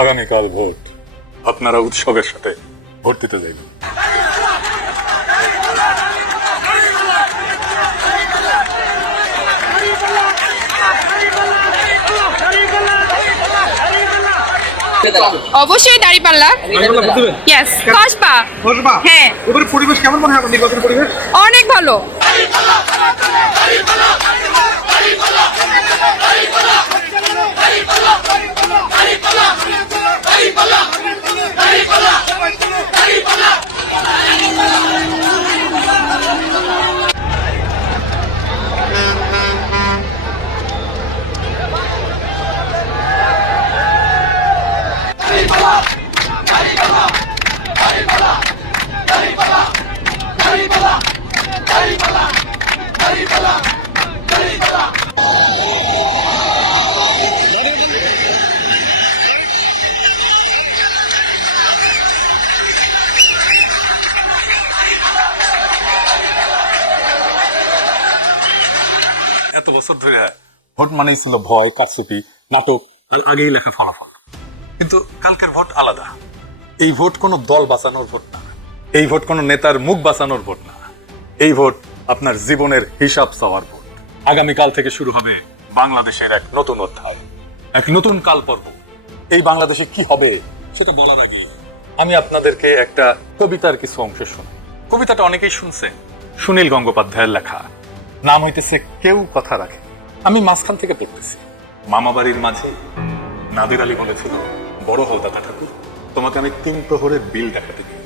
আগামীকাল ভোট, আপনারা উৎসবের সাথে ভোট দিতে যাইবেন। অবশ্যই দাঁড়িপাল্লা। ইয়েস, কসবা। হ্যাঁ। এবারে পরিবেশ কেমন মনে হয় আপনার নির্বাচনের পরিবেশ? অনেক ভালো। এত বছর ধরে ভোট মানেই ছিল ভয়, কারচুপি, নাটক আর আগেই লেখা ফলাফল। কিন্তু কালকের ভোট আলাদা। এই ভোট কোনো দল বাঁচানোর ভোট না, এই ভোট কোনো নেতার মুখ বাঁচানোর ভোট না, এই ভোট আপনার জীবনের হিসাব চাওয়ার ভোট। আগামীকাল থেকে শুরু হবে বাংলাদেশের এক নতুন অধ্যায়, এক নতুন কাল পর্ব। এই বাংলাদেশে কি হবে সেটা বলার আগে আমি আপনাদেরকে একটা কবিতার কিছু অংশ শোনাই। কবিতাটা অনেকেই শুনছেন, সুনীল গঙ্গোপাধ্যায়ের লেখা। নাম হইতেছে কেউ কথা রাখে। আমি মাঝখান থেকে পড়তেছি। মামা বাড়ির মাঝে নাদির আলী বলেছিল, বড় হও দাদা ঠাকুর, তোমাকে আমি 3 প্রহরের বিল দেখাতে দিই।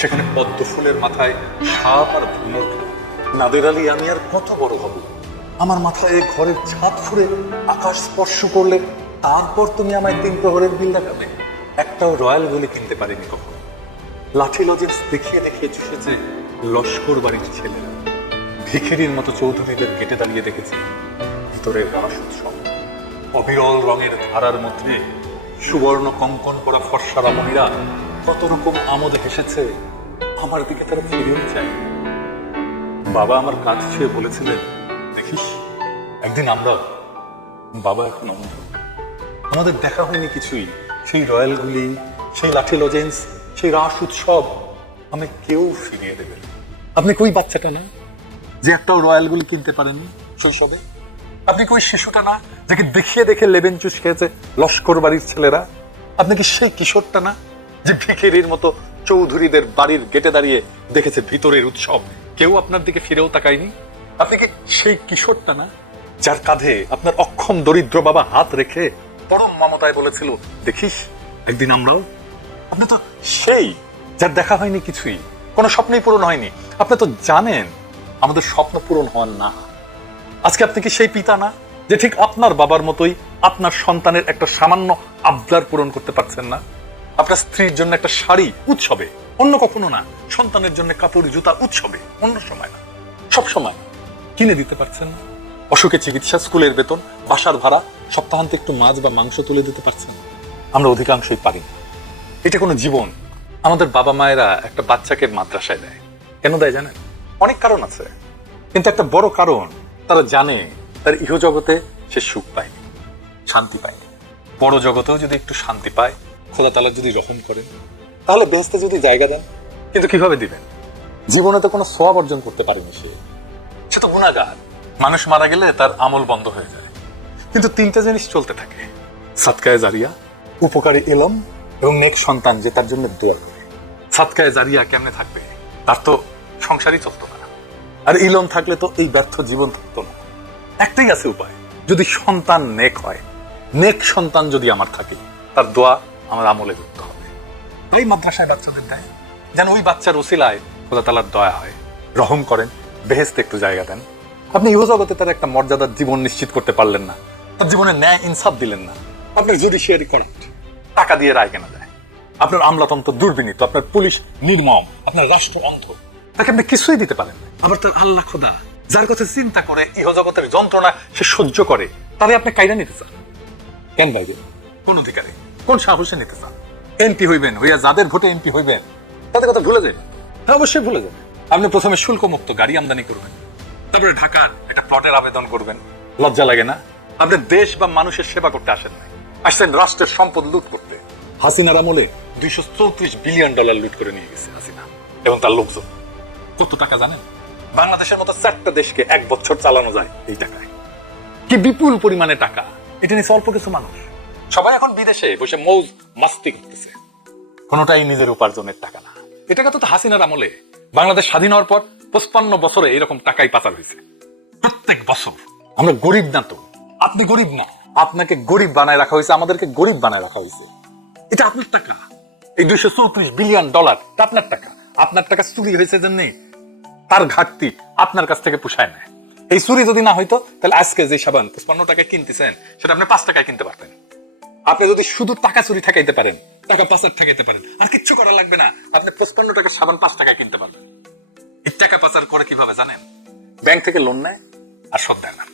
সেখানে পদ্ম ফুলের মাথায় সাপ আর ভুমুর। নাদির আলী, আমি আর কত বড় হব? আমার মাথায় ঘরের ছাদ ফুঁড়ে আকাশ স্পর্শ করলে তারপর তুমি আমায় 3 প্রহরের বিল দেখাবে? একটাও রয়্যাল গুলি কিনতে পারিনি কখনো। লাঠি লজেন্স দেখিয়ে দেখিয়ে চুষেছে লস্কর বাড়ির ছেলেরা। ভিখিরির মতো চৌধুরীদের গেটে দাঁড়িয়ে দেখেছি ভিতরের রাস উৎসব। অবিরল রঙের ধারার মধ্যে সুবর্ণ কঙ্কন পরা ফর্সা রমণীরা কত রকম আমোদে হেসেছে, আমার দিকে তারা ফিরেও চায়। বাবা আমার কাঁধ ছুঁয়ে বলেছিলেন, দেখিস একদিন আমরা। বাবা এখন অন্ধ, আমাদের দেখা হয়নি কিছুই। সেই রয়্যালগুলি, সেই লাঠি লজেন্স, সেই রাস উৎসব আমি কেউ ফিরিয়ে দেবেন। আপনি কই বাচ্চাটা না যে একটাও রয়্যালগুলি কিনতে পারেননি শৈশবে? আপনি কই শিশুটা না যাকে দেখিয়ে দেখে লেবেন চুষ খেয়েছে লস্কর বাড়ির ছেলেরা? আপনি কি সেই কিশোরটা না যে ভিখিরির মতো চৌধুরীদের বাড়ির গেটে দাঁড়িয়ে দেখেছে ভিতরের উৎসব, কেউ আপনার দিকে ফিরেও তাকায়নি? আপনি কি সেই কিশোরটা না যার কাঁধে আপনার অক্ষম দরিদ্র বাবা হাত রেখে পরম মমতায় বলেছিল, দেখিস একদিন আমরাও? আপনি তো সেই যার দেখা হয়নি কিছুই, কোনো স্বপ্নই পূরণ হয়নি। আপনি তো জানেন আমাদের স্বপ্ন পূরণ হওয়ার না। আজকে আপনি কি সেই পিতা না যে ঠিক আপনার বাবার মতোই আপনার সন্তানের একটা সামান্য আবদার পূরণ করতে পারছেন না? আপনার স্ত্রীর জন্য একটা শাড়ি উৎসবে, অন্য কখনো না। সন্তানের জন্য কাপড় জুতা উৎসবে, অন্য সময় না, সব সময় কিনে দিতে পারছেন না। অসুখে চিকিৎসা, স্কুলের বেতন, বাসার ভাড়া, সপ্তাহান্তে একটু মাছ বা মাংস তুলে দিতে পারছেন না। আমরা অধিকাংশই পারি না। এটা কোনো জীবন? আমাদের বাবা মায়েরা একটা বাচ্চাকে মাদ্রাসায় দেয়, কেন দেয় জানেন? অনেক কারণ আছে, কিন্তু একটা বড় কারণ, তারা জানে তার ইহজগতে সে সুখ পায়নি, শান্তি পায়নি। বড় জগতেও যদি একটু শান্তি পায়, খোদা তাআলা যদি রহম করেন, তাহলে বেহেশতে যদি জায়গা দেন। কিন্তু কিভাবে দিবেন? জীবনে তো কোনো সওয়াব অর্জন করতে পারেনি সে তো গুনাহগার। মানুষ মারা গেলে তার আমল বন্ধ হয়ে যায়, কিন্তু 3টা জিনিস চলতে থাকে: সাদকায়ে জারিয়া, উপকারী ইলম এবং নেক সন্তান যে তার জন্য দোয়া করে। সাদকায়ে জারিয়া কেমনে থাকবে? তার তো সংসারই চলতো না, আর ইলম থাকলে তো এই ব্যর্থ জীবন থাকতো না। একটাই আছে উপায়, যদি সন্তান নেক হয়, নেক সন্তান যদি আমার থাকে, তার দোয়া আমার আমলে যুক্ত হবে। এই মাদ্রাসায় বাচ্চাদের দেয় যেন ওই বাচ্চার ওসিলায় খোদা তাআলার দয়া হয়, রহম করেন, বেহেশতে একটু জায়গা দেন। আপনি ইহজগতে তার একটা মর্যাদার জীবন নিশ্চিত করতে পারলেন না, তার জীবনে ন্যায় ইনসাফ দিলেন না। আপনার জুডিশিয়ারি করাপ্ট, টাকা দিয়ে রায় কেনা যায়। আপনার আমলাতন্ত্র দুর্বিনীত, আপনার পুলিশ নির্মম, আপনার রাষ্ট্র অন্ধ। তাকে আপনি কিছুই দিতে পারেন না। আবার তার আল্লাহ খোদা, যার কথা চিন্তা করে ইহজগতের যন্ত্রণা সে সহ্য করে, তারে আপনি কাইরা নিতে চান কেন? বাইরে কোন অধিকারে, কোন সাহসে নিতে চান? এমপি হইবেন, হইয়া যাদের ভোটে এমপি হইবেন তাদের কথা ভুলে যাবেন। হ্যাঁ, অবশ্যই ভুলে যাবেন। আপনি প্রথমে শুল্ক মুক্ত গাড়ি আমদানি করবেন, তারপরে ঢাকার একটা প্লটের আবেদন করবেন। লজ্জা লাগে না? আপনি দেশ বা মানুষের সেবা করতে আসেন নাই, আসছেন রাষ্ট্রের সম্পদ লুট করতে। হাসিনার আমলে $234 বিলিয়ন লুট করে নিয়ে গেছে হাসিনা এবং তার লোকজন। কত টাকা জানেন? বাংলাদেশের মতো 4টা দেশকে 1 বছর চালানো যায় এই টাকায়। কি বিপুল পরিমাণে টাকা! এটা নিয়ে অল্প কিছু মানুষ, সবাই এখন বিদেশে বসে মৌজ মাস্তি করতেছে। কোনোটাই নিজের উপার্জনের টাকা না। এই টাকা তো হাসিনার আমলে, বাংলাদেশ স্বাধীন হওয়ার পর 55 বছরে এরকম টাকাই পাচার হয়েছে প্রত্যেক বছর। আমরা গরিব না তো, আপনি গরিব না, আপনাকে গরিব বানায় রাখা হয়েছে, আমাদেরকে গরিব বানায় রাখা হয়েছে। এটা আপনার টাকা, এই $234 বিলিয়ন আপনার টাকা। আপনার টাকা চুরি হয়েছে জন্যে তার ঘাটতি আপনার কাছ থেকে পুষায় নেয়। এই চুরি যদি না হইতো তাহলে আজকে যে সাবান 55 টাকায় কিনতেছেন সেটা আপনি 5 টাকায় কিনতে পারতেন। আপনি যদি শুধু টাকা চুরি ঠেকাইতে পারেন, টাকা পাচার ঠেকাইতে পারেন, আর কিচ্ছু করা লাগবে না, আপনি 55 টাকার সাবান 5 টাকায় কিনতে পারবেন। এই টাকা পাচার করে কিভাবে জানেন? ব্যাংক থেকে লোন নেয় আর শোধ দেয় না।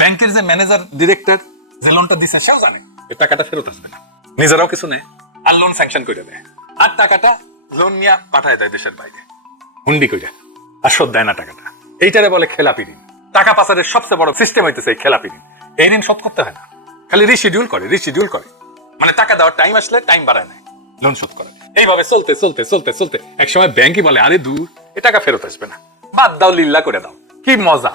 ব্যাংকের যে ম্যানেজার ডিরেক্টর যে লোনটা দিচ্ছে সেও জানে এই টাকাটা ফেরত আসবে না, নিজেরাও কিছু নেয় আর লোন স্যাংশন করে দেয়, আর টাকাটা লোন নিয়ে পাঠায় দেয় দেশের বাইরে হুন্ডি করে, আর শোধ দেয় না টাকাটা। এইটারে বলে খেলাপি ঋণ। টাকা পাচারের সবচেয়ে বড় সিস্টেম হইতেছে এই খেলাপি ঋণ। এই ঋণ শোধ করতে হয় না, খালি রিশিডিউল করে, মানে টাকা দেওয়ার টাইম আসলে টাইম বাড়ায় নেয়, লোন শোধ করে। এইভাবে চলতে চলতে চলতে চলতে একসময় ব্যাংকই বলে আরে দূর, এ টাকা ফেরত আসবে না, বাদ দাও, লিল্লা করে দাও। কি মজা!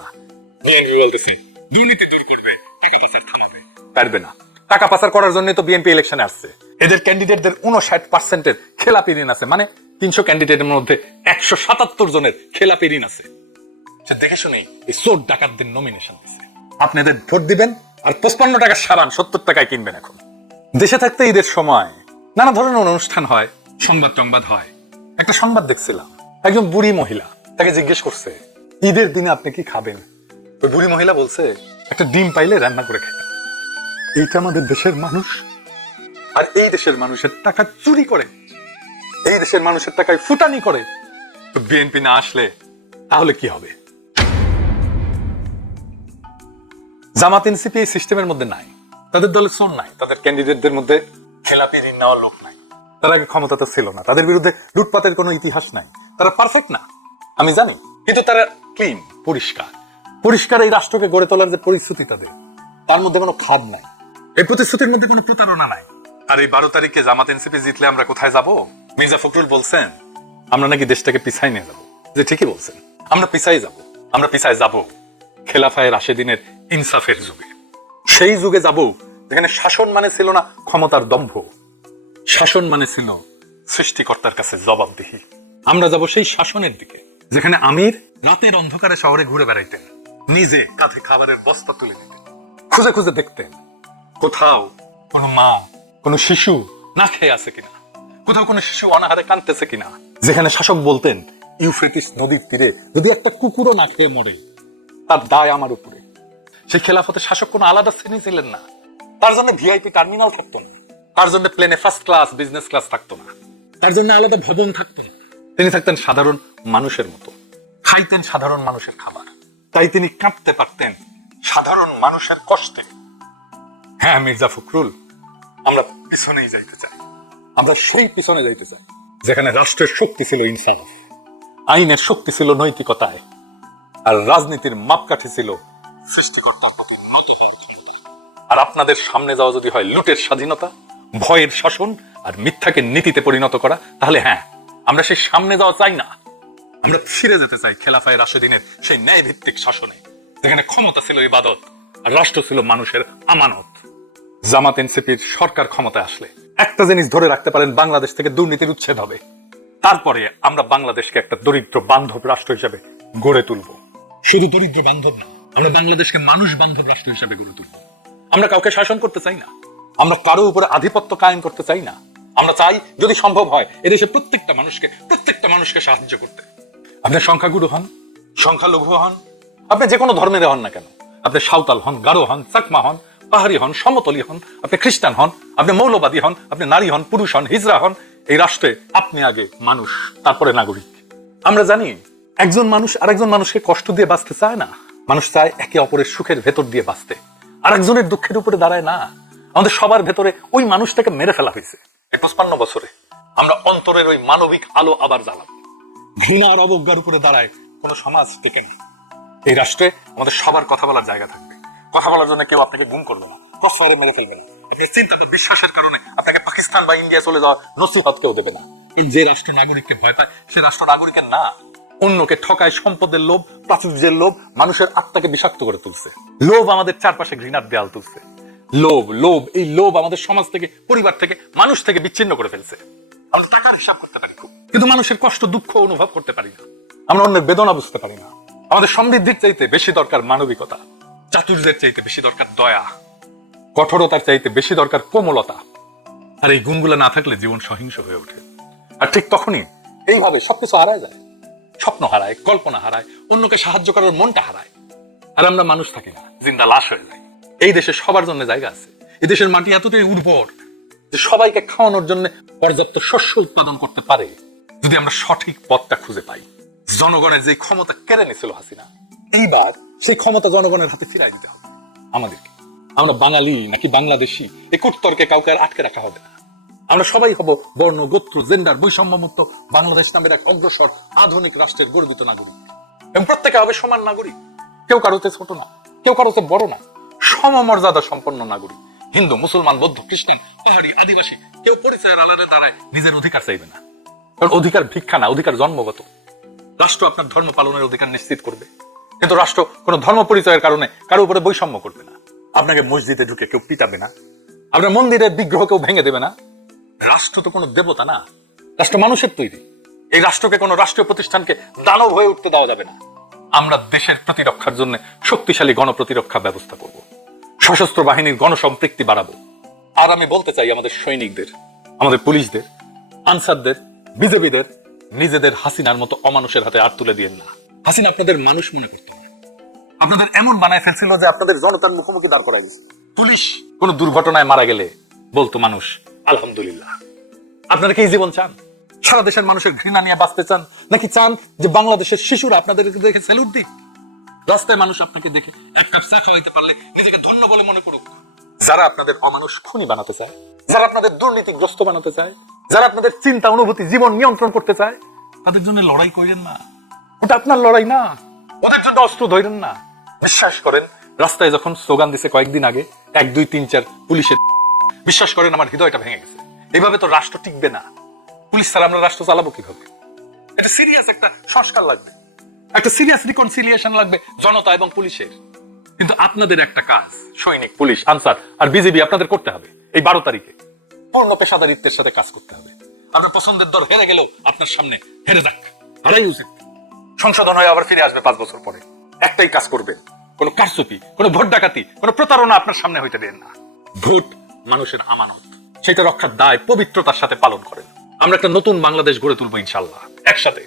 বিএনপি বলতেছে দুর্নীতি দূর করবে, টাকা পাচার থামাবে, পারবে না। টাকা পাচার করার জন্য তো বিএনপি ইলেকশনে আসছে। এদের ক্যান্ডিডেটদের 59% খেলাপি ঋণ আছে, মানে 300 ক্যান্ডিডেটের মধ্যে 177 জনের খেলাপি ঋণ আছে। সে দেখে শুনেই এই চোর ডাকাতদের নমিনেশন দিচ্ছে। আপনাদের ভোট দিবেন আর 55 টাকার সাবান 70 টাকায় কিনবেন। এখন দেশে থাকতে ঈদের সময় নানা ধরনের অনুষ্ঠান হয়, সংবাদ হয়। একটা সংবাদ দেখছিলাম, একজন বুড়ি মহিলা, তাকে জিজ্ঞেস করছে ঈদের দিনে আপনি কি খাবেন? ওই বুড়ি মহিলা বলছে একটা ডিম পাইলে রান্না করে খাবেন। এইটা আমাদের দেশের মানুষ, আর এই দেশের মানুষের টাকা চুরি করে, এই দেশের মানুষের টাকায় ফুটানি করে। তো বিএনপি না আসলে তাহলে কি হবে? জামাত এনসিপি এই সিস্টেমের মধ্যে নাই, তাদের দলে চোর নাই, তাদের ক্যান্ডিডেটদের মধ্যে খেলাপি ঋণ নেওয়ার লোক নাই, তারা আগে ক্ষমতাতে ছিল না, তাদের বিরুদ্ধে লুটপাতের কোনো ইতিহাস নাই, তারা পারফেক্ট না আমি জানি, কিন্তু তারা ক্লিন, পরিষ্কার এই রাষ্ট্রকে গড়ে তোলার যে পরিস্থিতি তাদের, তার মধ্যে কোনো খাদ নাই, এই প্রতিশ্রুতির মধ্যে কোনো প্রতারণা নাই। আর এই 12 তারিখে জামাত এনসিপি জিতলে আমরা কোথায় যাব? মির্জা ফখরুল বলছেন আমরা নাকি দেশটাকে পিছাই নিয়ে যাব। যে ঠিকই বলছেন, আমরা পিছাই যাব খেলাফায়ে রাশেদিনের ইনসাফের যুগে। সেই যুগে যাব যেখানে শাসন মানে ছিল না ক্ষমতার দম্ভ, শাসন মানে ছিল সৃষ্টিকর্তার কাছে জবাবদিহি। আমরা যাব সেই শাসনের দিকে যেখানে আমির রাতের অন্ধকারে শহরে ঘুরে বেড়াইতেন, নিজে কাঁধে খাবারের বস্তা তুলে দিতেন, খুঁজে খুঁজে দেখতেন কোথাও কোনো মা, কোনো শিশু না খেয়ে আছে কিনা, কোথাও কোনো শিশু অনাহারে কাঁদতেছে কিনা। যেখানে শাসক বলতেন ইউফ্রেটিস নদীর তীরে যদি একটা কুকুরও না খেয়ে মরে তার দায় আমার উপরে। সেই খেলাফতে শাসক কোনো আলাদা শ্রেণী ছিলেন না, তার জন্য ভিআইপি টার্মিনাল থাকতো না, তার জন্য প্লেনে ফার্স্ট ক্লাস বিজনেস ক্লাস থাকতো না, তার জন্য আলাদা ভবন থাকতো না। তিনি থাকতেন সাধারণ মানুষের মতো, খাইতেন সাধারণ মানুষের খাবার, তাই তিনি কাঁদতে পারতেন সাধারণ মানুষের কষ্টে। হ্যাঁ মির্জা ফখরুল, আমরা পিছনেই যাইতে চাই, আমরা সেই পিছনে যাইতে চাই যেখানে রাষ্ট্রের শক্তি ছিল ইনসাফ, আইনের শক্তি ছিল নৈতিকতায়, আর রাজনীতির মাপকাঠি ছিল সৃষ্টিকর্তার প্রতি নত হওয়ার ক্ষমতা। আর আপনাদের সামনে যাওয়া যদি হয় লুটের স্বাধীনতা, ভয়ের শাসন আর মিথ্যাকে নীতিতে পরিণত করা, তাহলে হ্যাঁ, আমরা সেই সামনে যাওয়া চাই না, আমরা ফিরে যেতে চাই খেলাফায়ে রাশেদিনের সেই ন্যায় ভিত্তিক শাসনে, যেখানে ক্ষমতা ছিল ইবাদত আর রাষ্ট্র ছিল মানুষের আমানত। জামাত এনসিপির সরকার ক্ষমতায় আসলে একটা জিনিস ধরে রাখতে পারেন, বাংলাদেশ থেকে দুর্নীতির উচ্ছেদ হবে। তারপরে আমরা বাংলাদেশকে একটা দরিদ্র বান্ধব রাষ্ট্র হিসেবে গড়ে তুলব। শুধু দরিদ্র বান্ধব না, আমরা বাংলাদেশকে মানুষ বান্ধব রাষ্ট্র হিসেবে গড়ে তুলব। আমরা কাউকে শাসন করতে চাই না, আমরা কারো উপরে আধিপত্য কায়েম করতে চাই না। আমরা চাই যদি সম্ভব হয় এদেশে প্রত্যেকটা মানুষকে সাহায্য করতে। আপনি সংখ্যাগুরু হন, সংখ্যালঘু হন, আপনি যে কোনো ধর্মের হন না কেন, আপনি সাঁওতাল হন, গারো হন, চাকমা হন, পাহাড়ি হন, সমতলী হন, আপনি খ্রিস্টান হন, আপনি মৌলবাদী হন, আপনি নারী হন, পুরুষ হন, হিজড়া হন, এই রাষ্ট্রে আপনি আগে মানুষ, তারপরে নাগরিক। আমরা জানি একজন মানুষ আরেকজন মানুষকে কষ্ট দিয়ে বাঁচতে চায় না, মানুষ চায় একে অপরের সুখের ভেতর দিয়ে বাঁচতে, আরেকজনের দুঃখের উপরে দাঁড়ায় না। আমাদের সবার ভেতরে ওই মানুষটাকে মেরে ফেলা হয়েছে। 55 বছরে আমরা অন্তরের ওই মানবিক আলো আবার জ্বালাবো। ঘৃণা আর অবজ্ঞার উপরে দাঁড়ায় কোন সমাজ টেকে না। এই রাষ্ট্রে আমাদের সবার কথা বলার জায়গা থাকবে, কথা বলার জন্য কেউ আপনাকে গুম করবে না, কফারে মেরে ফেলবে না, আপনার চিন্তাটা বিশ্বাসের কারণে আপনাকে পাকিস্তান বা ইন্ডিয়া চলে যাওয়া নসিহত কেউ দেবে না। যে রাষ্ট্র নাগরিককে ভয় পায় সে রাষ্ট্র নাগরিকের না। অন্যকে ঠকায়, সম্পদের লোভ, প্রাচুর্যের লোভ মানুষের আত্মাকে বিষাক্ত করে তুলছে। লোভ আমাদের চারপাশে ঘৃণার দেয়াল তুলছে। লোভ লোভ এই লোভ আমাদের সমাজ থেকে, পরিবার থেকে, মানুষ থেকে বিচ্ছিন্ন করে ফেলছে। আমরা টাকার হিসাব করতে পারি খুব, কিন্তু মানুষের কষ্ট দুঃখ অনুভব করতে পারি না। আমরা অন্যের বেদনা বুঝতে পারি না। আমাদের সমৃদ্ধির চাইতে বেশি দরকার মানবিকতা, চাতুর্যের চাইতে বেশি দরকার দয়া, কঠোরতার চাইতে বেশি দরকার কোমলতা। আর এই গুণগুলো না থাকলে জীবন সহিংস হয়ে ওঠে। আর ঠিক তখনই এইভাবে সবকিছু হারায় যায়। স্বপ্ন হারায়, কল্পনা হারায়, অন্যকে সাহায্য করার মনটা হারায়। আর আমরা মানুষ থাকি না, জিন্দা লাশ হয়ে যাই। এই দেশে সবার জন্য জায়গা আছে। এই দেশের মাটি এতটাই উর্বর যে সবাইকে খাওয়ানোর জন্য পর্যাপ্ত শস্য উৎপাদন করতে পারে, যদি আমরা সঠিক পথটা খুঁজে পাই। জনগণের যে ক্ষমতা কেড়ে নিয়েছিল হাসিনা, এইবার সেই ক্ষমতা জনগণের হাতে ফিরাই দিতে হবে আমাদেরকে। আমরা বাঙালি নাকি বাংলাদেশি এই কুটতর্কে কাউকে আর আটকে রাখা হবে না। আমরা সবাই হব বর্ণ, গোত্র, জেন্ডার বৈষম্যমুক্ত বাংলাদেশ নামের এক অগ্রসর আধুনিক রাষ্ট্রের গর্বিত নাগরিক, এবং প্রত্যেকে হবে সমান নাগরিক। কেউ কারোতে ছোট না, কেউ কারোতে বড় না, সমমর্যাদা সম্পন্ন নাগরিক। হিন্দু, মুসলমান, বৌদ্ধ, খ্রিস্টান, পাহাড়ি, আদিবাসী কেউ পরিচয়ের আলাদা দাঁড়ায় নিজের অধিকার চাইবে না। কারণ অধিকার ভিক্ষা না, অধিকার জন্মগত। রাষ্ট্র আপনার ধর্ম পালনের অধিকার নিশ্চিত করবে, কিন্তু রাষ্ট্র কোন ধর্ম পরিচয়ের কারণে কারো উপরে বৈষম্য করবে না। আপনাকে মসজিদে ঢুকে কেউ পিটাবে না, আপনার মন্দিরের বিগ্রহ কেউ ভেঙে দেবে না। রাষ্ট্র তো কোনো দেবতা না, রাষ্ট্র মানুষের তৈরি। এই রাষ্ট্রকে কোনো রাষ্ট্রীয় প্রতিষ্ঠানকে দানব হয়ে উঠতে দেওয়া যাবে না। আমরা দেশের প্রতিরক্ষার জন্য শক্তিশালী গণপ্রতিরক্ষা ব্যবস্থা করব, সশস্ত্র বাহিনীর গণসম্পৃক্তি বাড়াবো। আর আমি বলতে চাই আমাদের সৈনিকদের, আমাদের পুলিশদের, আনসারদের, বিজেপিদের, নিজেদের হাসিনার মতো অমানুষের হাতে আর তুলে দিয়েন না। হাসিনা আপনাদের মানুষ মনে করত না, আপনাদের এমন বানায় ফেলছিল যে আপনাদের জনতার মুখোমুখি দাঁড় করাই দিয়েছে। পুলিশ কোন দুর্ঘটনায় মারা গেলে বলতো মানুষ আলহামদুলিল্লাহ। আপনারা কি এই জীবন চান? সারা দেশের মানুষের ঘৃণা নিয়ে বাঁচতে চান, নাকি চান যে বাংলাদেশের শিশুরা আপনাদের দেখে স্যালুট দিক? রাস্তায় মানুষ আপনাকে দেখে এক কাপ চা খাওয়াইতে পারলে নিজেকে ধন্য বলে মনে করুক। যারা আপনাদের অমানুষ খুনি বানাতে চায়, যারা আপনাদের দুর্নীতিগ্রস্ত বানাতে চায়, যারা আপনাদের চিন্তা, অনুভূতি, জীবন নিয়ন্ত্রণ করতে চায়, তাদের জন্য লড়াই করেন না। ওটা আপনার লড়াই না, ওদের জন্য অস্ত্র ধরেন না। বিশ্বাস করেন, রাস্তায় যখন স্লোগান দিছে কয়েকদিন আগে 1, 2, 3, 4 পুলিশের, বিশ্বাস করেন আমার হৃদয়টা ভেঙে গেছে। এইভাবে তো রাষ্ট্র টিকবে না। পুলিশ ছাড়া আমরা রাষ্ট্র চালাবো কিভাবে? এটা সিরিয়াস একটা সংস্কার লাগবে, একটা সিরিয়াস রিকনসিলিয়েশন লাগবে জনতা এবং পুলিশের। কিন্তু আপনাদের একটা কাজ, সৈনিক, পুলিশ, আনসার আর বিজেপি আপনাদের করতে হবে এই 12 তারিখে পূর্ণ পেশাদারিত্বের সাথে কাজ করতে হবে। আপনার পছন্দের দল হেরে গেলেও আপনার সামনে হেরে যাক, হারাই উচিত। সংশোধন হয়ে আবার ফিরে আসবে 5 বছর পরে। একটাই কাজ করবেন, কোন কারচুপি, কোন ভোট ডাকাতি, কোন প্রতারণা আপনার সামনে হইতে দেন না। ভোট মানুষের আমানত, সেটা রক্ষার দায় পবিত্রতার সাথে পালন করেন। আমরা একটা নতুন বাংলাদেশ গড়ে তুলবো ইনশাআল্লাহ। একসাথে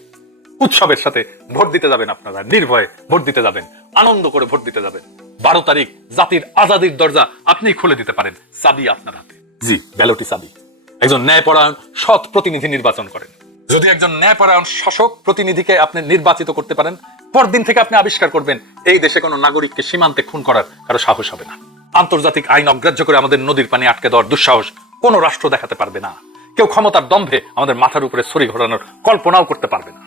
উৎসবের সাথে ভোট দিতে যাবেন, আপনারা নির্ভয়ে ভোট দিতে যাবেন, আনন্দ করে ভোট দিতে যাবেন। 12 তারিখ জাতির আজাদির দরজা আপনি খুলে দিতে পারেন, চাবি আপনার হাতে। জি, ব্যালটই চাবি। একজন ন্যায়পরায়ণ সৎ প্রতিনিধি নির্বাচন করেন। যদি একজন ন্যায়পরায়ণ শাসক প্রতিনিধিকে আপনি নির্বাচিত করতে পারেন, পরদিন থেকে আপনি আবিষ্কার করবেন এই দেশে কোনো নাগরিককে সীমান্তে খুন করার কারো সাহস হবে না। আন্তর্জাতিক আইন অগ্রাহ্য করে আমাদের নদীর পানি আটকে দেওয়ার দুঃসাহস কোনো রাষ্ট্র দেখাতে পারবে না। কেউ ক্ষমতার দম্ভে আমাদের মাথার উপরে ছড়ি ঘোরানোর কল্পনাও করতে পারবে না।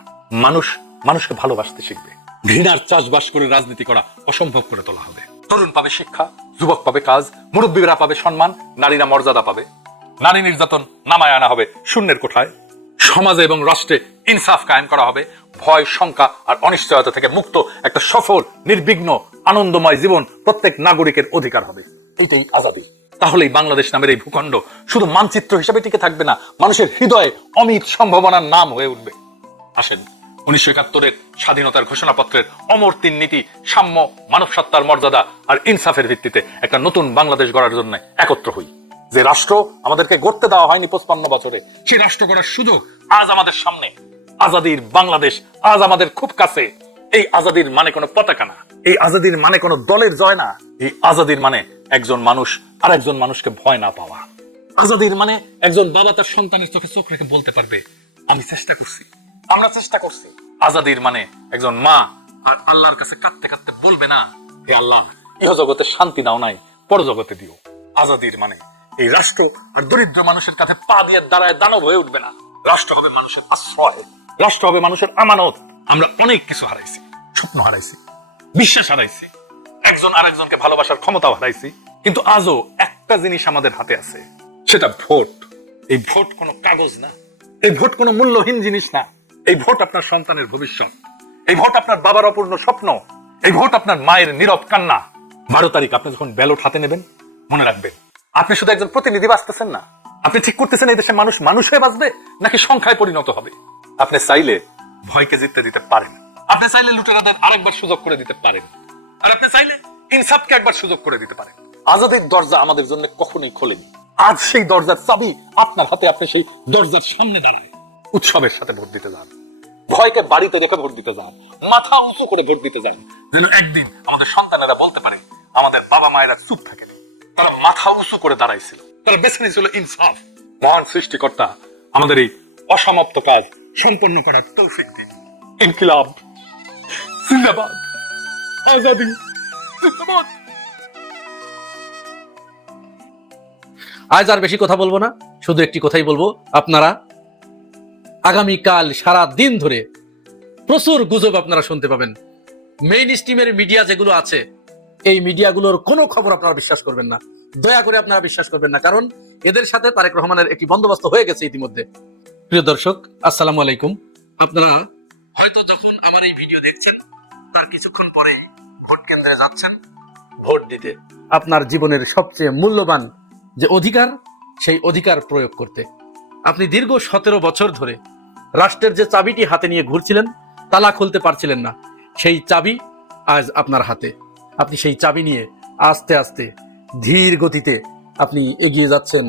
মানুষ মানুষকে ভালোবাসতে শিখবে। ঘৃণার চাষবাস করে রাজনীতি করা অসম্ভব করে তোলা হবে। তরুণ পাবে শিক্ষা, যুবক পাবে কাজ, মুরব্বীরা পাবে সম্মান, নারীরা মর্যাদা পাবে। নারী নির্যাতন নামায় আনা হবে শূন্যের কোঠায়। সমাজে এবং রাষ্ট্রে ইনসাফ কায়েম করা হবে। ভয়, শঙ্কা আর অনিশ্চয়তা থেকে মুক্ত একটা সফল, নির্বিঘ্ন, আনন্দময় জীবন প্রত্যেক নাগরিকের অধিকার হবে। এটাই আজাদী। তাহলেই বাংলাদেশ নামের এই ভূখণ্ড শুধু মানচিত্র হিসেবে টিকে থাকবে না, মানুষের হৃদয়ে অমিত সম্ভাবনার নাম হয়ে উঠবে। আসেন 1971-এর স্বাধীনতার ঘোষণাপত্রের অমর 3 নীতি, সাম্য, মানব সত্তার মর্যাদা আর ইনসাফের ভিত্তিতে একটা নতুন বাংলাদেশ গড়ার জন্য একত্র হই। যে রাষ্ট্র আমাদেরকে গড়তে দেওয়া হয়নি 55 বছরে, সেই রাষ্ট্র গড়ার সুযোগ আজ আমাদের সামনে। আজাদীর বাংলাদেশ আজ আমাদের খুব কাছে। এই আজাদীর মানে কোনো পতাকা না, এই আজাদীর মানে কোনো দলের জয় না। এই আজাদীর মানে একজন মানুষ আর একজন মানুষকে ভয় না পাওয়া। আজাদীর মানে একজন বাবা তার সন্তানের চোখে চোখ রেখে বলতে পারবে আমি চেষ্টা করছি, আমরা চেষ্টা করছি। আজাদীর মানে একজন মা আর আল্লাহর কাছে কাঁদতে কাঁদতে বলবে না হে আল্লাহ, ইহজগতে শান্তি দাও নাই, পরজগতে দিও। আজাদীর মানে এই রাষ্ট্র আর দরিদ্র মানুষের কাছে পা দিয়ে দাঁড়ায় দানব হয়ে উঠবে না। রাষ্ট্র হবে মানুষের আশ্রয়, রাষ্ট্র হবে মানুষের আমানত। আমরা অনেক কিছু হারাইছি, স্বপ্ন হারাইছি, বিশ্বাস হারাইছি, একজন আরেকজনকে ভালোবাসার ক্ষমতাও হারাইছি, কিন্তু আজও একটা জিনিস আমাদের হাতে আছে, সেটা ভোট। এই ভোট কোনো কাগজ না, এই ভোট কোনো মূল্যহীন জিনিস না। এই ভোট আপনার সন্তানের ভবিষ্যৎ, এই ভোট আপনার বাবার অপূর্ণ স্বপ্ন, এই ভোট আপনার মায়ের নীরব কান্না। 12 তারিখ আপনি যখন ব্যালট হাতে নেবেন, মনে রাখবেন আপনি শুধু একজন প্রতিনিধি বাঁচতেছেন না, আপনি ঠিক করতেছেন এই দেশে মানুষ মানুষ হয়ে বাঁচবে নাকি সংখ্যায় পরিণত হবে। আপনি চাইলে ভয়কে জিততে দিতে পারেন, আপনি চাইলে লুটেরাদের আরেকবার সুযোগ করে দিতে পারেন, আর আপনি চাইলে ইনসাফকে একবার সুযোগ করে দিতে পারেন। আজাদের দরজা আমাদের জন্য কখনোই খোলেনি, আজ সেই দরজার চাবি আপনার হাতে। আপনি সেই দরজার সামনে দাঁড়ায় উৎসবের সাথে ভোট দিতে যান, ভয়কে বাড়িতে রেখে ভোট দিতে যান, মাথা উঁচু করে ভোট দিতে যান, যেন একদিন আমাদের সন্তানেরা বলতে পারে আমাদের বাবা মায়েরা চুপ থাকেনি, তারা মাথা উঁচু করে দাঁড়াইছিল, তারা বেছে নিয়েছিল ইনসাফ। মহান সৃষ্টিকর্তা আমাদের এই অসমাপ্ত কাজ সম্পন্ন করার তৌফিক দিন। ইনকিলাব জিন্দাবাদ, আজাদি জিন্দাবাদ। আজ আর বেশি কথা বলবো না, শুধু একটি কথাই বলবো, আপনারা আগামীকাল সারা দিন ধরে প্রচুর গুজব আপনারা শুনতে পাবেন। মেইন স্ট্রিমের মিডিয়া যেগুলো আছে, এই মিডিয়াগুলোর কোনো খবর আপনারা বিশ্বাস করবেন না, দয়া করে আপনারা বিশ্বাস করবেন না, কারণ এদের সাথে তারেক রহমানের একটি বন্দোবস্ত হয়ে গেছে ইতিমধ্যে। প্রিয় দর্শক, আসসালামু আলাইকুম। আপনারা হয়তো যখন আমার এই ভিডিও দেখছেন তার কিছুক্ষণ পরে ভোট কেন্দ্রে যাচ্ছেন ভোট দিতে, আপনার জীবনের সবচেয়ে মূল্যবান যে অধিকার, সেই অধিকার প্রয়োগ করতে। আপনি দীর্ঘ 17 বছর ধরে রাষ্ট্রের যে চাবিটি হাতে নিয়ে ঘুরছিলেন, তালা খুলতে পারছিলেন না, সেই চাবি আজ আপনার হাতে। আপনি সেই চাবি নিয়ে আস্তে আস্তে ধীর গতিতে আপনি এগিয়ে যাচ্ছেন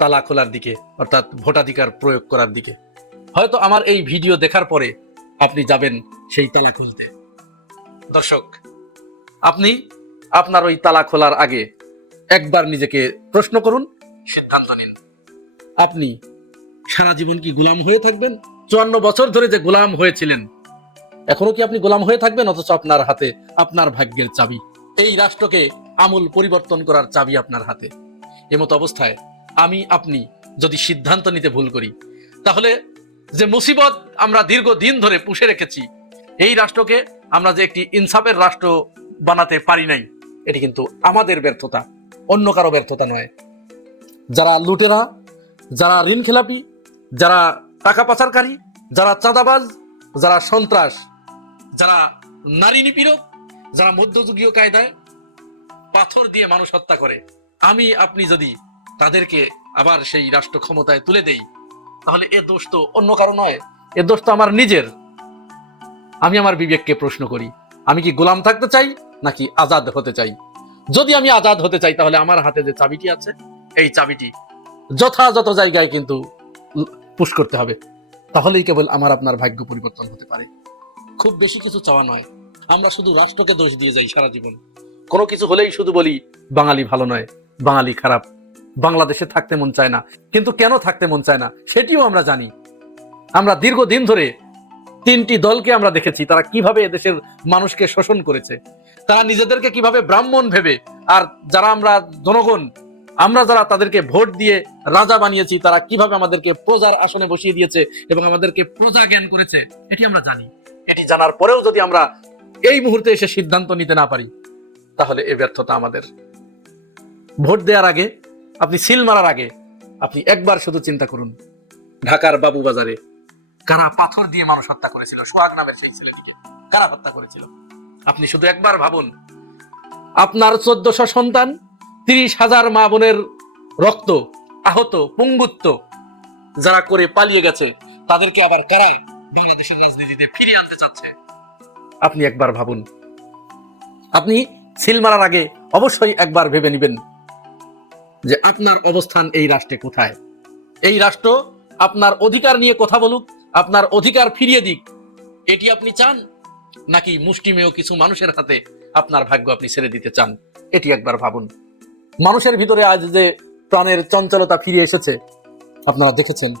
তালা খোলার দিকে, অর্থাৎ ভোটাধিকার প্রয়োগ করার দিকে। হয়তো আমার এই ভিডিও দেখার পরে আপনি যাবেন সেই তালা খুলতে। দর্শক, আপনি আপনার ওই তালা খোলার আগে একবার নিজেকে প্রশ্ন করুন, সিদ্ধান্ত নিন। আপনি সারা জীবন কি গোলাম হয়ে থাকবেন? 54 বছর ধরে যে গোলাম হয়েছিলেন, এখনো কি আপনি গোলাম হয়ে থাকবেন? অথচ আপনার হাতে আপনার ভাগ্যের চাবি, এই রাষ্ট্রকে আমূল পরিবর্তন করার চাবি আপনার হাতে। এমত অবস্থায় আমি আপনি যদি সিদ্ধান্ত নিতে ভুল করি, তাহলে যে মুসিবত আমরা দীর্ঘদিন ধরে পুষে রেখেছি, এই রাষ্ট্রকে আমরা যে একটি ইনসাফের রাষ্ট্র বানাতে পারি নাই, এটি কিন্তু আমাদের ব্যর্থতা, অন্য কারো ব্যর্থতা নয়। যারা লুটেরা, যারা ঋণ খেলাপি, যারা টাকা পাচারকারী, যারা চাঁদাবাজ, যারা সন্ত্রাস, যারা নারী নিপীড়ক, যারা মধ্যযুগীয় কায়দায় পাথর দিয়ে মানুষ হত্যা করে, আমি আপনি যদি তাদেরকে আবার সেই রাষ্ট্র ক্ষমতায় তুলে দেই, তাহলে এ দোষ তো অন্য কারো নয়, এ দোষ তো আমার নিজের। আমি আমার বিবেককে প্রশ্ন করি, আমি কি গোলাম থাকতে চাই নাকি আজাদ হতে চাই? যদি আমি আজাদ হতে চাই, তাহলে আমার হাতে যে চাবিটি আছে, এই চাবিটি যথাযথ জায়গায় কিন্তু পুশ করতে হবে, তাহলেই কেবল আমার আপনার ভাগ্য পরিবর্তন হতে পারে। খুব বেশি কিছু চাওয়া নয়, আমরা শুধু রাষ্ট্রকে দোষ দিয়ে যাই সারা জীবন। কোনো কিছু হলেই শুধু বলি বাঙালি ভালো নয়, বাঙালি খারাপ, বাংলাদেশে থাকতে মন চায় না। কিন্তু কেন থাকতে মন চায় না সেটিও আমরা জানি। আমরা দীর্ঘদিন ধরে 3টি দলকে আমরা দেখেছি তারা কিভাবে এদেশের মানুষকে শোষণ করেছে, তারা নিজেদেরকে কিভাবে ব্রাহ্মণ ভেবে, আর যারা আমরা জনগণ, আমরা যারা তাদেরকে ভোট দিয়ে রাজা বানিয়েছি, তারা কিভাবে আমাদেরকে প্রজার আসনে বসিয়ে দিয়েছে এবং আমাদেরকে প্রজা জ্ঞান করেছে, এটি আমরা জানি। এটি জানার পরেও যদি আমরা এই মুহূর্তে এসে সিদ্ধান্ত নিতে না পারি, তাহলে এ ব্যর্থতা আমাদের। ভোট দেওয়ার আগে, আপনি সিল মারার আগে, আপনি একবার শুধু চিন্তা করুন, ঢাকার বাবুবাজারে কারা পাথর দিয়ে মানুষ হত্যা করেছিল, সোহাগ নামের সেই ছেলেটিকে কারা হত্যা করেছিল? আপনি শুধু একবার ভাবুন, আপনার 1400 সন্তান, 30,000 মা বোনের রক্ত, আহত, পঙ্গুত্ব যারা করে পালিয়ে গেছে, তাদেরকে আবার কারায় বাংলাদেশের রাজনীতিতে ফিরিয়ে আনতে চাচ্ছে? আপনি একবার ভাবুন। আপনি সিল মারার আগে অবশ্যই একবার ভেবে নেবেন যে আপনার অবস্থান এই রাষ্ট্রে কোথায়। এই রাষ্ট্র আপনার অধিকার নিয়ে কথা বলুক, আপনার অধিকার ফিরিয়ে দিক, এটি আপনি চান, নাকি মুষ্টিমেয় কিছু মানুষের হাতে আপনার ভাগ্য আপনি ছেড়ে দিতে চান? এটি একবার ভাবুন। মানুষের ভিতরে আজ যে প্রাণের চঞ্চলতা ফিরে এসেছে, আপনারা দেখেছেন,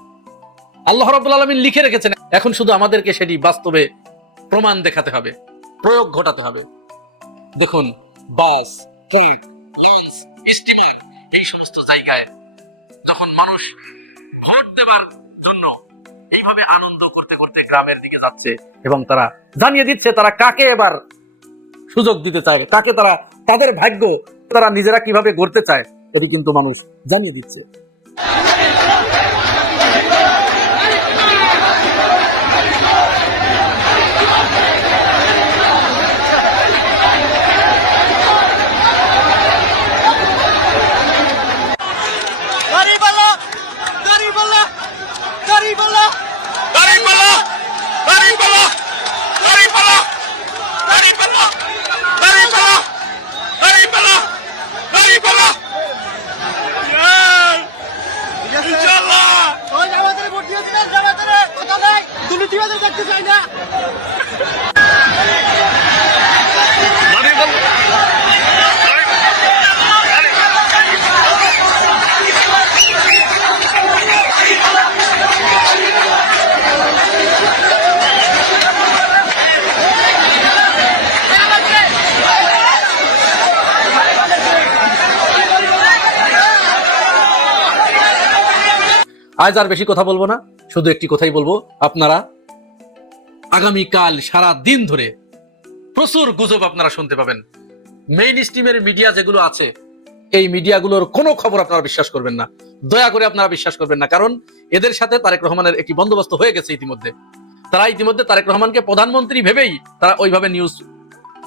আল্লাহ রাব্বুল আলামিন লিখে রেখেছেন। এখন শুধু আমাদেরকে সেটি বাস্তবে প্রমাণ দেখাতে হবে, প্রয়োগ ঘটাতে হবে। দেখুন, বাস, ট্রাক, লঞ্চ, স্টিমার, এই সমস্ত জায়গায় যখন মানুষ ভোট দেবার জন্য এইভাবে আনন্দ করতে করতে গ্রামের দিকে যাচ্ছে এবং তারা জানিয়ে দিচ্ছে তারা কাকে এবার সুযোগ দিতে চায়, কাকে তারা তাদের ভাগ্য তারা নিজেরা কিভাবে গড়তে চায় এটি কিন্তু মানুষ জানিয়ে দিচ্ছে। আজ আর বেশি কথা বলবো না, শুধু একটি কথাই বলবো, আপনারা আগামীকাল সারা দিন ধরে প্রচুর গুজব আপনারা শুনতে পাবেন। মেইন স্ট্রিমের মিডিয়া যেগুলো আছে এই মিডিয়াগুলোর কোনো খবর আপনারা বিশ্বাস করবেন না, দয়া করে আপনারা বিশ্বাস করবেন না। কারণ এদের সাথে তারেক রহমানের একটি বন্দোবস্ত হয়ে গেছে ইতিমধ্যে। তারা ইতিমধ্যে তারেক রহমানকে প্রধানমন্ত্রী ভেবেই তারা ওইভাবে নিউজ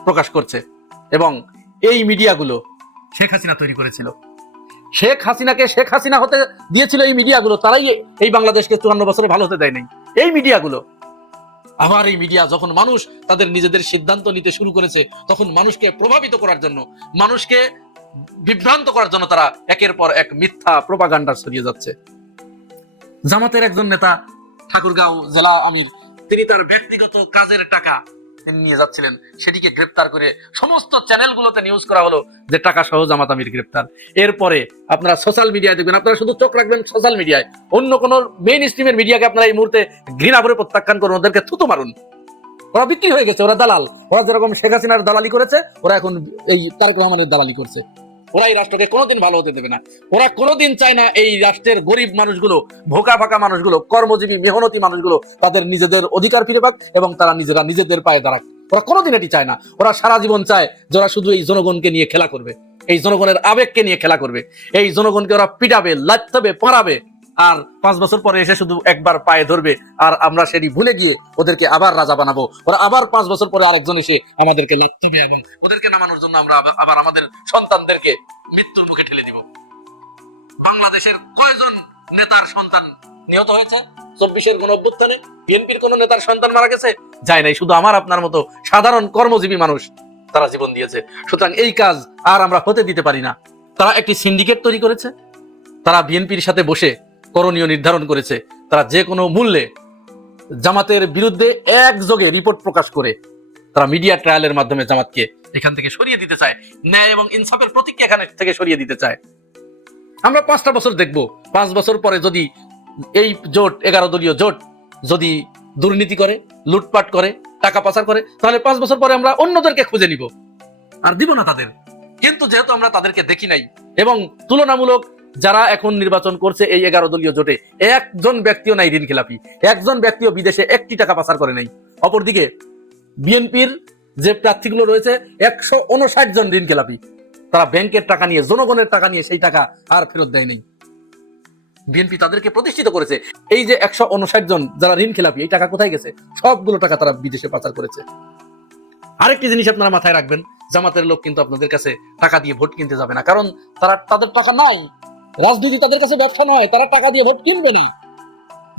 প্রকাশ করছে। এবং এই মিডিয়াগুলো শেখ হাসিনা তৈরি করেছিল, শেখ হাসিনাকে শেখ হাসিনা হতে দিয়েছিল এই মিডিয়াগুলো, তারাই এই বাংলাদেশকে 54 বছরে ভালো হতে দেয় নাই এই মিডিয়াগুলো। আবার এই মিডিয়া যখন মানুষ তাদের নিজেদের সিদ্ধান্ত নিতে শুরু করেছে তখন মানুষকে প্রভাবিত করার জন্য, মানুষকে বিভ্রান্ত করার জন্য তারা একের পর এক মিথ্যা প্রোপাগান্ডা ছড়িয়ে যাচ্ছে। জামাতের একজন নেতা ঠাকুরগাঁও জেলা আমির, তিনি তার ব্যক্তিগত কাজের টাকা নিয়ে যাচ্ছিলেন, সেটিকে গ্রেপ্তার করে সমস্ত চ্যানেলগুলোতে নিউজ করা হলো যে টাকা সহ জামাত আমির গ্রেপ্তার। এরপরে আপনারা সোশ্যাল মিডিয়ায় দেখবেন, আপনারা শুধু চোখ রাখবেন সোশ্যাল মিডিয়ায়, অন্য কোন মেইন স্ট্রিমের মিডিয়াকে আপনারা এই মুহূর্তে ঘৃণা ভরে প্রত্যাখ্যান করুন, ওদেরকে থুতু মারুন। ওরা বিক্রি হয়ে গেছে, ওরা দালাল। ওরা যেরকম শেখ হাসিনার দালালি করেছে, ওরা এখন এই তারেক রহমানের দালালি করছে। ওরা এই রাষ্ট্রকে কোনোদিন ভালো হতে দেবে না। ওরা কোনোদিন চায় না এই রাষ্ট্রের গরিব মানুষগুলো, ভোকা ফাঁকা মানুষগুলো, কর্মজীবী মেহনতি মানুষগুলো তাদের নিজেদের অধিকার ফিরে পাক এবং তারা নিজেরা নিজেদের পায়ে দাঁড়াক। ওরা কোনোদিন এটি চায় না। ওরা সারা জীবন চায় যে ওরা শুধু এই জনগণকে নিয়ে খেলা করবে, এই জনগণের আবেগকে নিয়ে খেলা করবে, এই জনগণকে ওরা পিটাবে, লাথবে, পড়াবে, আর 5 বছর পরে এসে শুধু একবার পায়ে ধরবে, আর আমরা সেটি ভুলে গিয়ে ওদেরকে আবার রাজা বানাবো। ওরা আবার 5 বছর পরে আরেকজন এসে আমাদেরকে লাথবে এবং ওদেরকে নামানোর জন্য আমরা আবার আমাদের সন্তানদেরকে মৃত্যুর মুখে ঠেলে দিব। বাংলাদেশের কয়জন নেতার সন্তান নিহত হয়েছে 24-এর গণঅভ্যুত্থানে? বিএনপির কোন নেতার সন্তান মারা গেছে? যায় নাই। শুধু আমার আপনার মতো সাধারণ কর্মজীবী মানুষ তারা জীবন দিয়েছে। সুতরাং এই কাজ আর আমরা হতে দিতে পারি না। তারা একটি সিন্ডিকেট তৈরি করেছে, তারা বিএনপির সাথে বসে করণীয় নির্ধারণ করেছে, তারা যে কোনো মূল্যে জামাতের বিরুদ্ধে একযোগে রিপোর্ট প্রকাশ করে তারা মিডিয়া ট্রায়ালের মাধ্যমে জামাতকে এখান থেকে সরিয়ে দিতে চায়, ন্যায় এবং ইনসাফের প্রতীককে এখানে থেকে সরিয়ে দিতে চায়। আমরা 5টা বছর দেখব, 5 বছর পরে যদি এই জোট 11 দলীয় জোট যদি দুর্নীতি করে, লুটপাট করে, টাকা পাচার করে, তাহলে 5 বছর পরে আমরা অন্যদেরকে খুঁজে নিব, আর দিব না তাদের। কিন্তু যেহেতু আমরা তাদেরকে দেখি নাই এবং তুলনামূলক যারা এখন নির্বাচন করছে এই 11 দলীয় জোটে একজন ব্যক্তিও নাই ঋণ খেলাপি, একজন ব্যক্তিও বিদেশে 1টি টাকা পাচার করে নাই। অপরদিকে বিএনপির যে প্রার্থীগুলো রয়েছে 159 জন ঋণ খেলাপি, তারা ব্যাংকের টাকা নিয়ে, জনগণের টাকা নিয়ে সেই টাকা আর ফেরত দেয় নাই। বিএনপি তাদেরকে প্রতিষ্ঠিত করেছে। এই যে 159 জন যারা ঋণ খেলাপি, এই টাকা কোথায় গেছে? সবগুলো টাকা তারা বিদেশে পাচার করেছে। আরেকটি জিনিস আপনারা মাথায় রাখবেন, জামাতের লোক কিন্তু আপনাদের কাছে টাকা দিয়ে ভোট কিনতে যাবে না, কারণ তাদের টাকা নাই। রাজনীতি তাদের কাছে ব্যবসা নয়, তারা টাকা দিয়ে ভোট কিনবে না।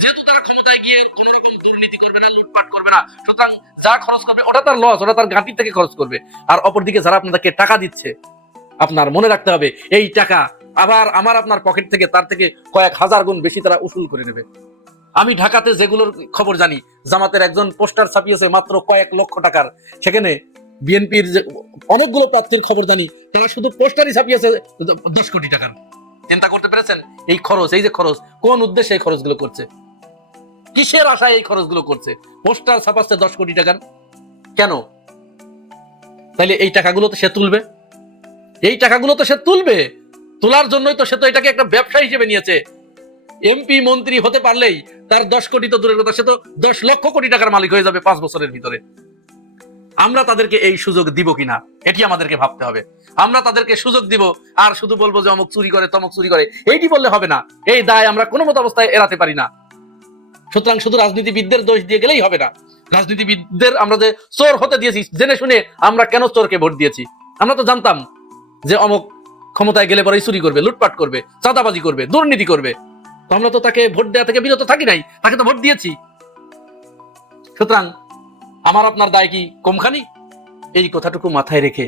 যেহেতু তারা ক্ষমতায় গিয়ে কোন রকম দুর্নীতি করবে না, লুটপাট করবে না, সুতরাং যা খরচ করবে ওটা তার লস, ওটা তার ঘাঁটি থেকে খরচ করবে। আর অপরদিকে যারা আপনাদেরকে টাকা দিচ্ছে, আপনার মনে রাখতে হবে এই টাকা আবার আমার আপনার পকেট থেকে তার থেকে কয়েক হাজার গুণ বেশি তারা উসুল করে নেবে। আমি ঢাকাতে যেগুলোর খবর জানি, জামাতের একজন পোস্টার ছাপিয়েছে মাত্র কয়েক লক্ষ টাকার, সেখানে বিএনপির অনেকগুলো প্রার্থীর খবর জানি, তারা শুধু পোস্টারই ছাপিয়েছে 10 কোটি টাকার। চিন্তা করতে পেরেছেন এই খরচ? এই যে খরচ, কোন উদ্দেশ্যে এই খরচগুলো করছে, কিসের আশায় এই খরচগুলো করছে? পোস্টার ছাপাচ্ছে 10 কোটি টাকার, কেন? তাইলে এই টাকাগুলো তো সে তুলবে, এই টাকাগুলো তো সে তুলবে, তোলার জন্যই তো সে তো এটাকে একটা ব্যবসা হিসেবে নিয়েছে। এমপি মন্ত্রী হতে পারলেই তার 10 কোটি তো দূরের কথা, সে তো 10 লক্ষ কোটি টাকার মালিক হয়ে যাবে 5 বছরের ভিতরে। আমরা তাদেরকে এই সুযোগ দিব কিনা এটি আমাদেরকে ভাবতে হবে। আমরা তাদেরকে সুযোগ দিব আর শুধু বলবো যে অমুক চুরি করে তমুক চুরি করে, এইটি বললে হবে না। এই দায় আমরা কোনো মতো অবস্থায় এড়াতে পারি না। সুতরাং শুধু রাজনীতিবিদদের দোষ দিয়ে গেলেই হবে না। রাজনীতিবিদদের আমরা যে চোর হতে দিয়েছি, জেনে শুনে আমরা কেন চোরকে ভোট দিয়েছি? আমরা তো জানতাম যে অমুক ক্ষমতায় গেলে পরে চুরি করবে, লুটপাট করবে, চাঁদাবাজি করবে, দুর্নীতি করবে। তো আমরা তো তাকে ভোট দেওয়া থেকে বিরত থাকি নাই, তাকে তো ভোট দিয়েছি। সুতরাং আমার আপনার দায় কি কমখানি? এই কথাটুকু মাথায় রেখে